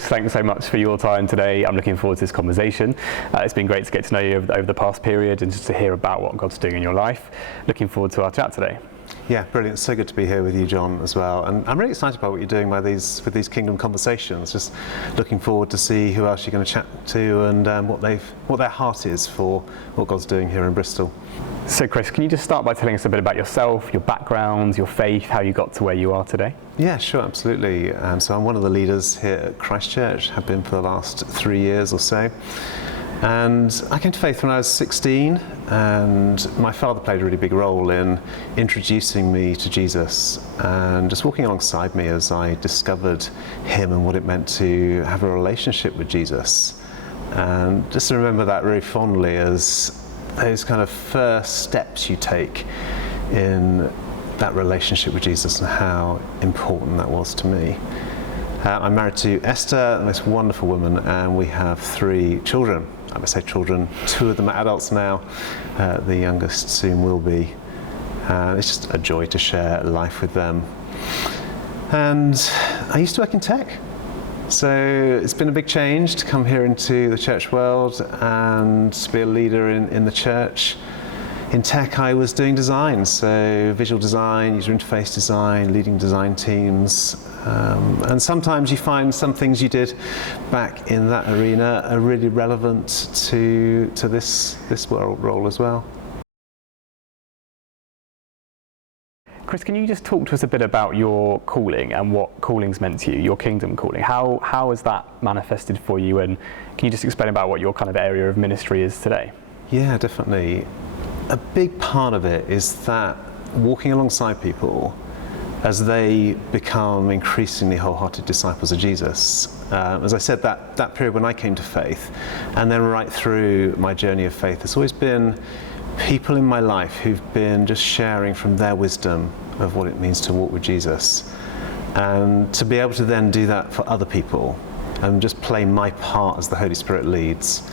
Chris, thanks so much for your time today. I'm looking forward to this conversation. It's been great to get to know you over the past period and just to hear about what God's doing in your life. Looking forward to our chat today. Yeah, brilliant. So good to be here with you, John, as well. And I'm really excited about what you're doing with these Kingdom conversations. Just looking forward to see who else you're going to chat to and what their heart is for what God's doing here in Bristol. So Chris, can you just start by telling us a bit about yourself, your background, your faith, how you got to where you are today? Yeah, sure, absolutely. So I'm one of the leaders here at Christ Church, have been for the last 3 years or so. And I came to faith when I was 16, and my father played a really big role in introducing me to Jesus and just walking alongside me as I discovered him and what it meant to have a relationship with Jesus. And just to remember that really fondly as those kind of first steps you take in that relationship with Jesus and how important that was to me. I'm married to Esther, the most wonderful woman, and we have 3 children. I would say children, 2 of them are adults now, the youngest soon will be. It's just a joy to share life with them. And I used to work in tech. So it's been a big change to come here into the church world and to be a leader in the church. In tech, I was doing design, so visual design, user interface design, leading design teams. And sometimes you find some things you did back in that arena are really relevant to this role as well. Chris, can you just talk to us a bit about your calling and what calling's meant to you, your kingdom calling? How has that manifested for you, and can you just explain about what your kind of area of ministry is today? Yeah, definitely. A big part of it is that walking alongside people as they become increasingly wholehearted disciples of Jesus. As I said, that period when I came to faith, and then right through my journey of faith, there's always been people in my life who've been just sharing from their wisdom of what it means to walk with Jesus. And to be able to then do that for other people and just play my part as the Holy Spirit leads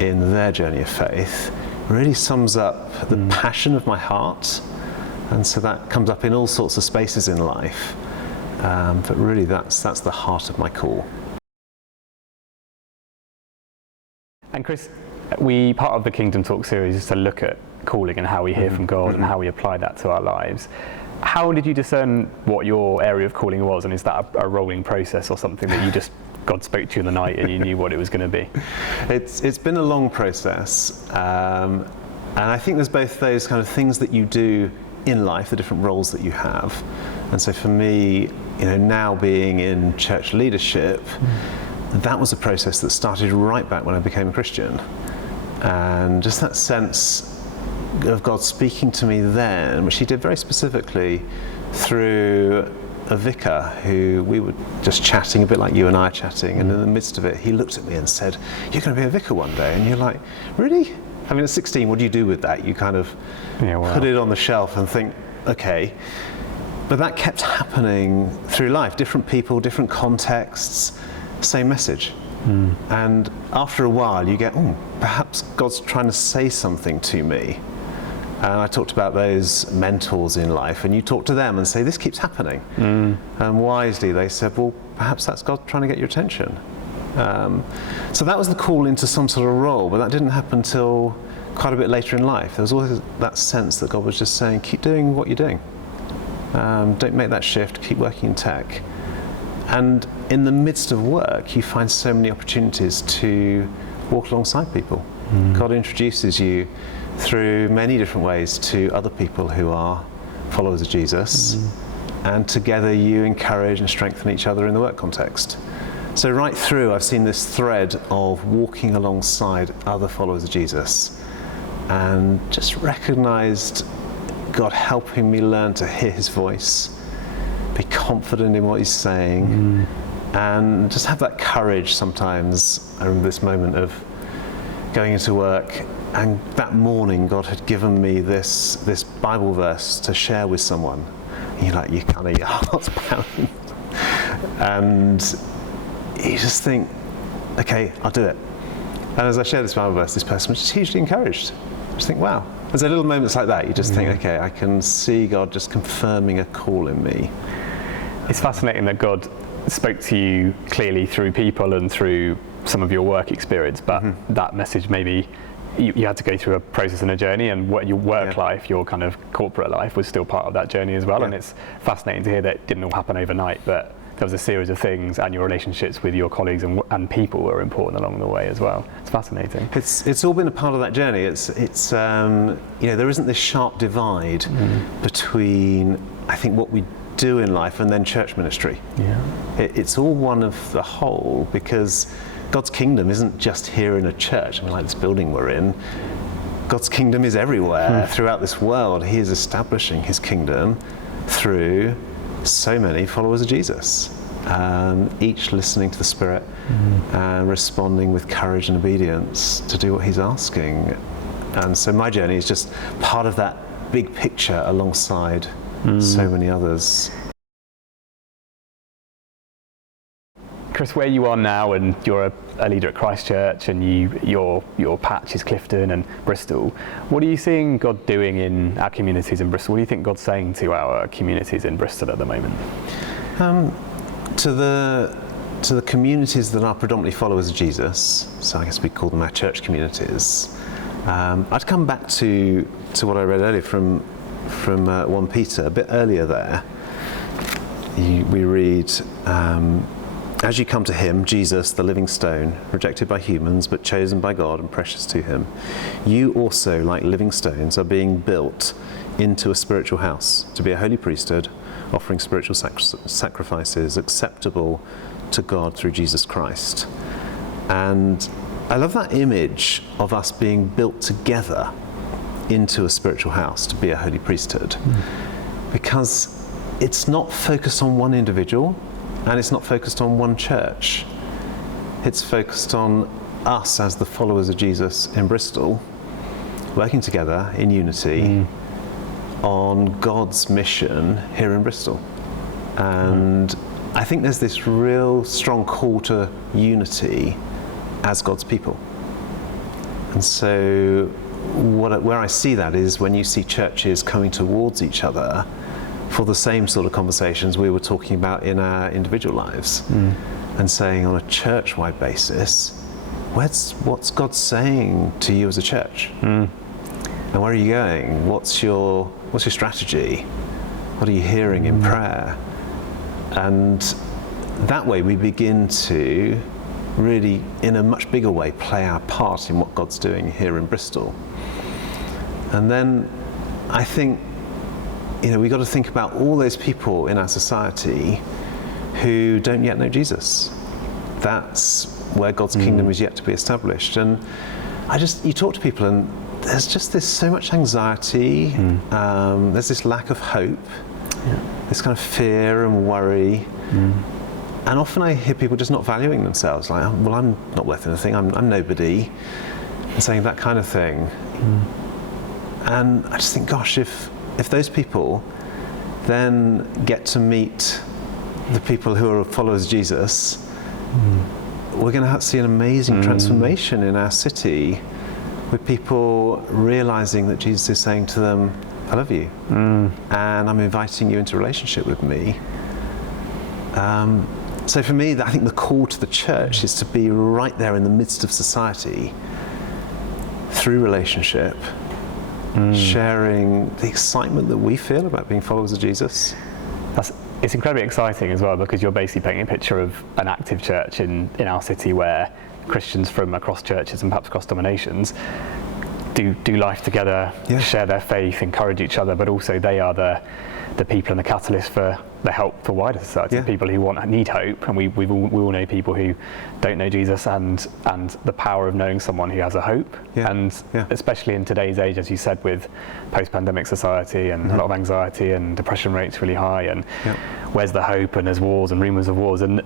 in their journey of faith really sums up the passion of my heart. And so that comes up in all sorts of spaces in life. But really that's the heart of my call. And Chris, part of the Kingdom Talk series is to look at calling and how we hear from God and how we apply that to our lives. How did you discern what your area of calling was, and is that a rolling process or something that you just God spoke to you in the night and you knew what it was going to be? It's been a long process, and I think there's both those kind of things that you do in life, the different roles that you have, and so for me, now being in church leadership, that was a process that started right back when I became a Christian, and just that sense of God speaking to me then, which he did very specifically through a vicar who we were just chatting a bit like you and I are chatting, and in the midst of it he looked at me and said, "You're going to be a vicar one day." And you're like, really? I mean, at 16, what do you do with that? You kind of put it on the shelf and think, okay. But that kept happening through life, different people, different contexts, same message. And after a while you get, perhaps God's trying to say something to me. And I talked about those mentors in life, and you talk to them and say, this keeps happening. And wisely they said, well, perhaps that's God trying to get your attention. So that was the call into some sort of role, but that didn't happen until quite a bit later in life. There was always that sense that God was just saying, keep doing what you're doing. Don't make that shift, keep working in tech. And in the midst of work, you find so many opportunities to walk alongside people. God introduces you through many different ways to other people who are followers of Jesus, and together you encourage and strengthen each other in the work context. So right through, I've seen this thread of walking alongside other followers of Jesus, and just recognized God helping me learn to hear his voice, be confident in what he's saying, and just have that courage sometimes. I remember this moment of going into work, and that morning God had given me this Bible verse to share with someone. And your heart's pounding. And you just think, okay, I'll do it. And as I share this Bible verse, this person was just hugely encouraged. I just think, wow. There's little moments like that, you just think, okay, I can see God just confirming a call in me. It's fascinating that God spoke to you clearly through people and through some of your work experience, but that message maybe you had to go through a process and a journey, and what your work life, your kind of corporate life was still part of that journey as well. And it's fascinating to hear that it didn't all happen overnight, but there was a series of things, and your relationships with your colleagues and people were important along the way as well. It's fascinating. It's all been a part of that journey. It's there isn't this sharp divide between, I think, what we do in life and then church ministry. It's all one of the whole, because God's kingdom isn't just here in a church, like this building we're in. God's kingdom is everywhere throughout this world. He is establishing his kingdom through so many followers of Jesus, each listening to the Spirit and responding with courage and obedience to do what he's asking. And so my journey is just part of that big picture alongside so many others. Chris, where you are now, and you're a leader at Christ Church, and your patch is Clifton and Bristol, what are you seeing God doing in our communities in Bristol? What do you think God's saying to our communities in Bristol at the moment? To the communities that are predominantly followers of Jesus, so I guess we call them our church communities, I'd come back to what I read earlier from 1 Peter, a bit earlier there. We read, as you come to him, Jesus, the living stone, rejected by humans, but chosen by God and precious to him, you also, like living stones, are being built into a spiritual house to be a holy priesthood, offering spiritual sacrifices acceptable to God through Jesus Christ. And I love that image of us being built together into a spiritual house to be a holy priesthood, because it's not focused on one individual, and it's not focused on one church. It's focused on us as the followers of Jesus in Bristol, working together in unity on God's mission here in Bristol. And I think there's this real strong call to unity as God's people. And so where I see that is when you see churches coming towards each other for the same sort of conversations we were talking about in our individual lives, and saying on a church-wide basis, what's God saying to you as a church? And where are you going? What's your strategy? What are you hearing in prayer? And that way we begin to really, in a much bigger way, play our part in what God's doing here in Bristol. And then I think, we've got to think about all those people in our society who don't yet know Jesus. That's where God's kingdom is yet to be established. And you talk to people, and there's just so much anxiety, there's this lack of hope, this kind of fear and worry. And often I hear people just not valuing themselves, like, well, I'm not worth anything, I'm nobody, and saying that kind of thing. And I just think, gosh, if those people then get to meet the people who are followers of Jesus, we're going to see an amazing transformation in our city, with people realizing that Jesus is saying to them, I love you, and I'm inviting you into a relationship with me. So for me, I think the call to the church is to be right there in the midst of society through relationship, sharing the excitement that we feel about being followers of Jesus. It's incredibly exciting as well, because you're basically painting a picture of an active church in our city, where Christians from across churches and perhaps across denominations do life together, share their faith, encourage each other, but also they are the people and the catalyst for the help for wider society, people who need hope. And we all know people who don't know Jesus, and the power of knowing someone who has a hope. And especially in today's age, as you said, with post-pandemic society and a lot of anxiety and depression rates really high, and where's the hope, and there's wars and rumours of wars, and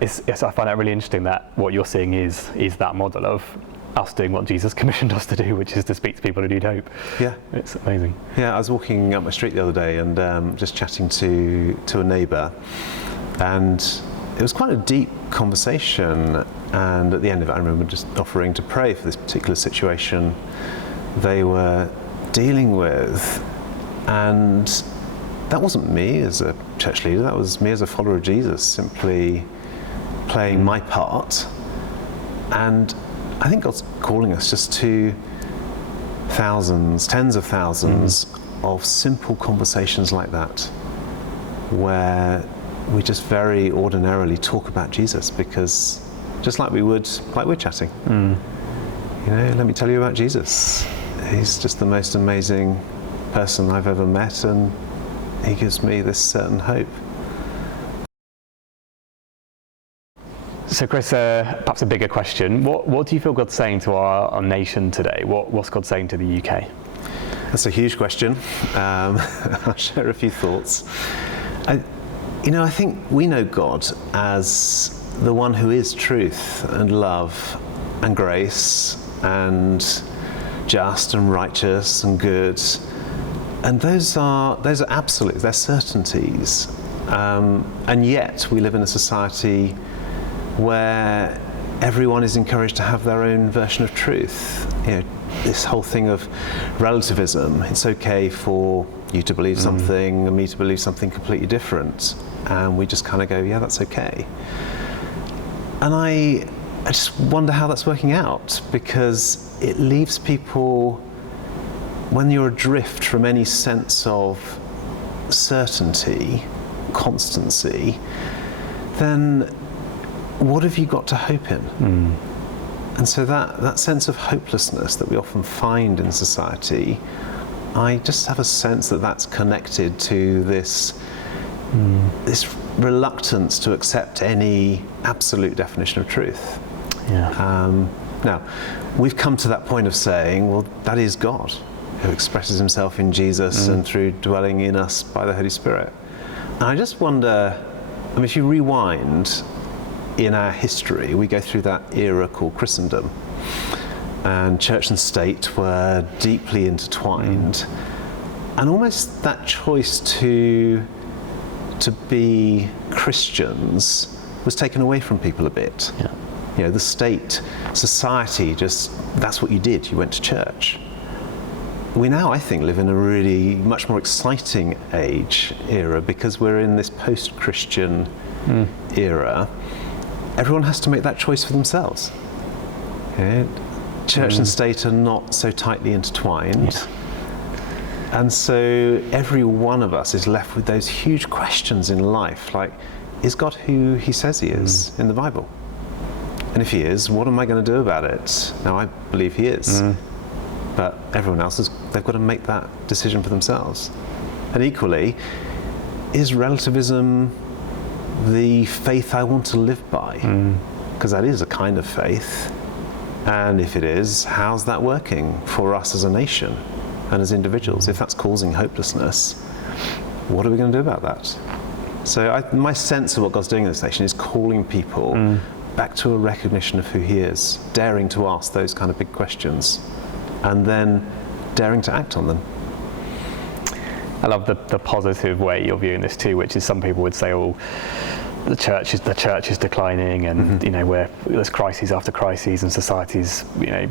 it's I find that really interesting that what you're seeing is that model of us doing what Jesus commissioned us to do, which is to speak to people who need hope. It's amazing. I was walking up my street the other day and just chatting to a neighbour, and it was quite a deep conversation, and at the end of it I remember just offering to pray for this particular situation they were dealing with. And that wasn't me as a church leader, that was me as a follower of Jesus, simply playing my part. And I think God's calling us just to thousands, tens of thousands of simple conversations like that, where we just very ordinarily talk about Jesus, because just like we would, like we're chatting. You know, let me tell you about Jesus. He's just the most amazing person I've ever met, and he gives me this certain hope. So Chris, perhaps a bigger question. What do you feel God's saying to our nation today? What's God saying to the UK? That's a huge question. I'll share a few thoughts. I think we know God as the one who is truth and love and grace and just and righteous and good. And those are absolutes, they're certainties. And yet we live in a society where everyone is encouraged to have their own version of truth. You know, this whole thing of relativism. It's okay for you to believe something and me to believe something completely different. And we just kind of go, yeah, that's okay. And I just wonder how that's working out, because it leaves people, when you're adrift from any sense of certainty, constancy, then what have you got to hope in? And so that sense of hopelessness that we often find in society, I just have a sense that that's connected to this reluctance to accept any absolute definition of truth. Now, we've come to that point of saying, well, that is God who expresses himself in Jesus and through dwelling in us by the Holy Spirit. And I just wonder, if you rewind in our history, we go through that era called Christendom, and church and state were deeply intertwined, and almost that choice to be Christians was taken away from people a bit. You know, the state, society, just that's what you did. You went to church. We now, I think, live in a really much more exciting era, because we're in this post-Christian era. Everyone has to make that choice for themselves. Okay? Church and state are not so tightly intertwined. And so every one of us is left with those huge questions in life, like, is God who he says he is in the Bible? And if he is, what am I going to do about it? Now, I believe he is. But everyone else, they've got to make that decision for themselves. And equally, is relativism the faith I want to live by? Because that is a kind of faith. And if it is, how's that working for us as a nation and as individuals? If that's causing hopelessness, what are we going to do about that? So my sense of what God's doing in this nation is calling people back to a recognition of who he is, daring to ask those kind of big questions, and then daring to act on them. I love the positive way you're viewing this too, which is some people would say, oh, the church is declining, and you know, there's crises after crises, and society's, you know,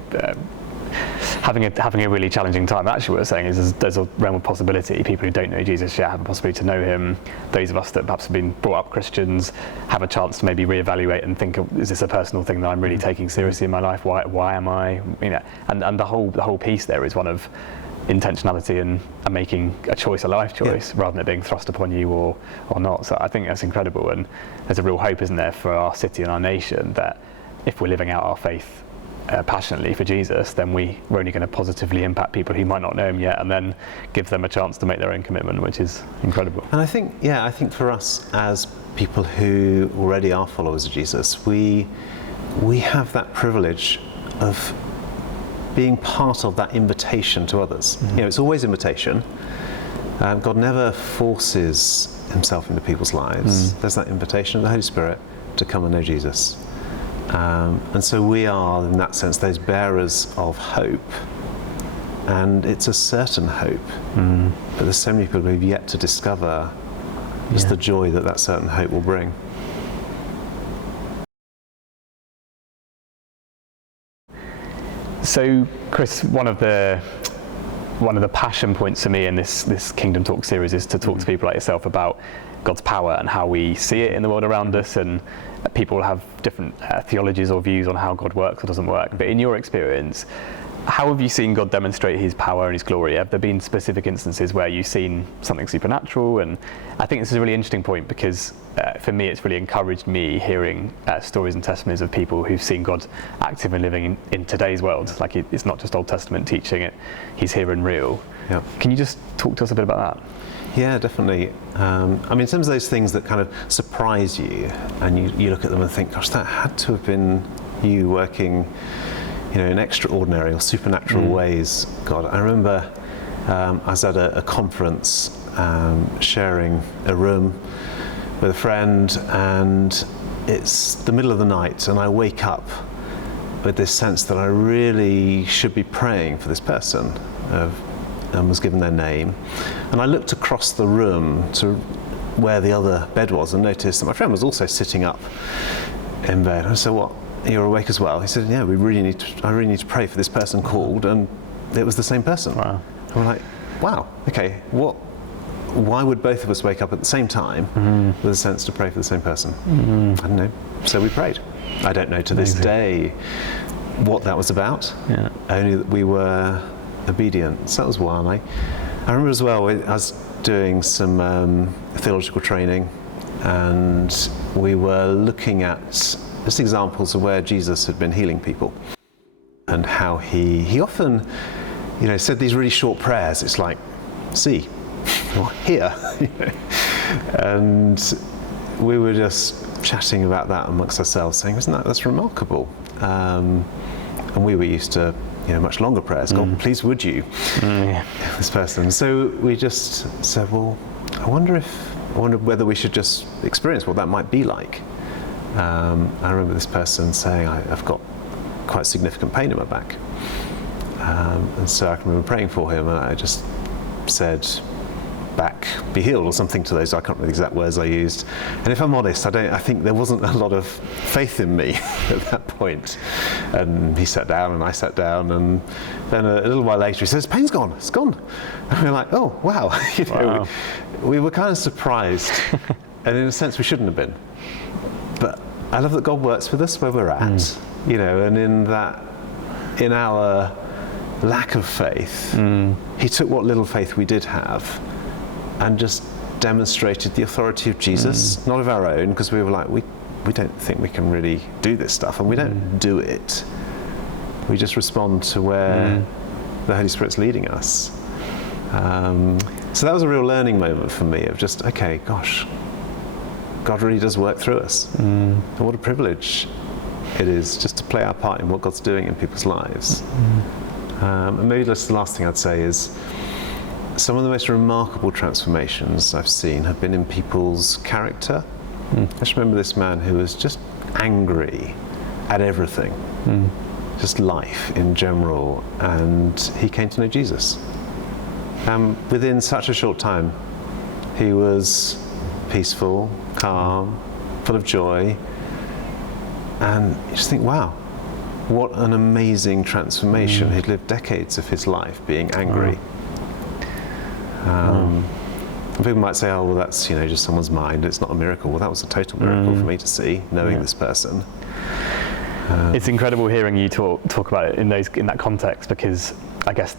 having a really challenging time. Actually, what we're saying is there's a realm of possibility. People who don't know Jesus yet have a possibility to know him. Those of us that perhaps have been brought up Christians have a chance to maybe reevaluate and think, is this a personal thing that I'm really taking seriously in my life? Why am I, you know? And the whole piece there is one of intentionality and making a choice, a life choice, rather than it being thrust upon you or not. So I think that's incredible, and there's a real hope, isn't there, for our city and our nation, that if we're living out our faith passionately for Jesus, then we're only going to positively impact people who might not know him yet, and then give them a chance to make their own commitment, which is incredible. And I think for us as people who already are followers of Jesus, we have that privilege of being part of that invitation to others. You know, it's always invitation. God never forces himself into people's lives. There's that invitation of the Holy Spirit to come and know Jesus. And so we are, in that sense, those bearers of hope. And it's a certain hope. But there's so many people who've yet to discover just the joy that certain hope will bring. So, Chris, one of the one of the passion points for me in this Kingdom Talk series is to talk to people like yourself about God's power and how we see it in the world around us. And people have different theologies or views on how God works or doesn't work. But in your experience, how have you seen God demonstrate his power and his glory? Have there been specific instances where you've seen something supernatural? And I think this is a really interesting point because for me, it's really encouraged me hearing stories and testimonies of people who've seen God active and living in today's world. Like it's not just Old Testament teaching, he's here and real. Yeah. Can you just talk to us a bit about that? Yeah, definitely. I mean, in terms of those things that kind of surprise you and you look at them and think, gosh, that had to have been you working in extraordinary or supernatural ways, God. I remember I was at a conference sharing a room with a friend, and it's the middle of the night, and I wake up with this sense that I really should be praying for this person, and was given their name. And I looked across the room to where the other bed was and noticed that my friend was also sitting up in bed. I said, "What? You're awake as well?" He said, "Yeah, I really need to pray for this person called," and it was the same person. Wow. I'm like, wow, okay, why would both of us wake up at the same time with a sense to pray for the same person? I don't know. So we prayed. I don't know to this day what that was about, only that we were obedient. So that was one. I remember as well, I was doing some theological training, and we were looking at just examples of where Jesus had been healing people and how he often said these really short prayers. It's like, see, or here, and we were just chatting about that amongst ourselves, saying, that's remarkable. And we were used to much longer prayers. God, please would you, this person. So we just said, well, I wonder whether we should just experience what that might be like. I remember this person saying, I've got quite significant pain in my back. And so I can remember praying for him, and I just said, back be healed, or something to those. I can't remember the exact words I used. And if I'm honest, I think there wasn't a lot of faith in me at that point. And he sat down and I sat down, and then a little while later he says, "Pain's gone, it's gone." And we're like, oh wow, Wow. We were kind of surprised, and in a sense we shouldn't have been. But I love that God works with us where we're at, and in our lack of faith, he took what little faith we did have and just demonstrated the authority of Jesus, not of our own, because we were like, we don't think we can really do this stuff, and we don't do it. We just respond to where the Holy Spirit's leading us. So that was a real learning moment for me of just, okay, gosh, God really does work through us. And what a privilege it is just to play our part in what God's doing in people's lives. And maybe that's the last thing I'd say is, some of the most remarkable transformations I've seen have been in people's character. I just remember this man who was just angry at everything, just life in general, and he came to know Jesus. Within such a short time, he was peaceful, calm, full of joy, and you just think, wow, what an amazing transformation. He'd lived decades of his life being angry. People might say, oh, well, that's just someone's mind, it's not a miracle. Well, that was a total miracle for me to see, knowing this person. It's incredible hearing you talk about it in that context, because I guess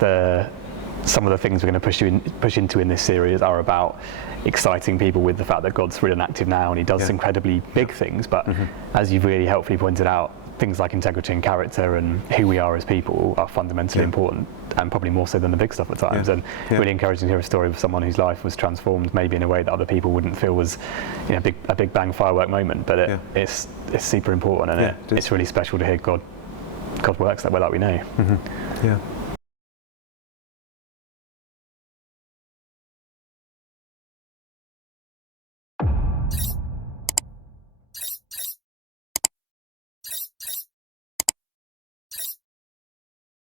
some of the things we're going to push into in this series are about exciting people with the fact that God's real and active now, and he does incredibly big things, but as you've really helpfully pointed out, things like integrity and character and who we are as people are fundamentally important, and probably more so than the big stuff at times. And really encouraging to hear a story of someone whose life was transformed, maybe in a way that other people wouldn't feel was a big bang firework moment, but it's super important, and it's really special to hear God works that way, like we know. Yeah.